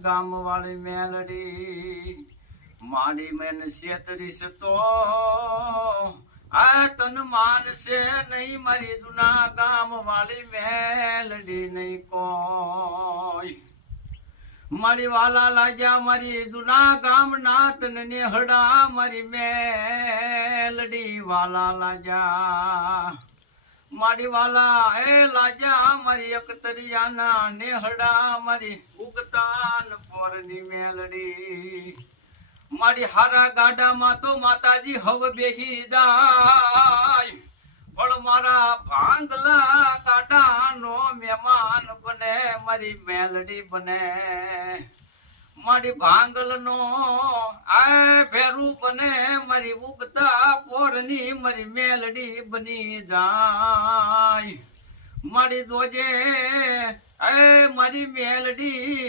ગામ વાળી મેલડી મારી મેન છેતરીશ તો આ તન માનશે નહીં મારી જૂના ગામ વાળી મેલડી નહીં કોઈ મારી વાલા લાગ્યા મારી જૂના ગામ નાથ ને હડા મારી મેલડી વાલા લાગ્યા મારી વાલા એ લાજા મારી અખતરિયાના નેહડા મારી ઉગતાન પોરની મેલડી મારી હારા ગાડામાં તો માતાજી હવે બેસી જાય પણ મારા ભાંગલા ગાડાનો મહેમાન બને મારી મેલડી બને મારી ભાંગલનો આ ફેરું બને મારી ઉગતા પોરની મારી મેલડી બની જાય મારી જોજે એ મારી મેલડી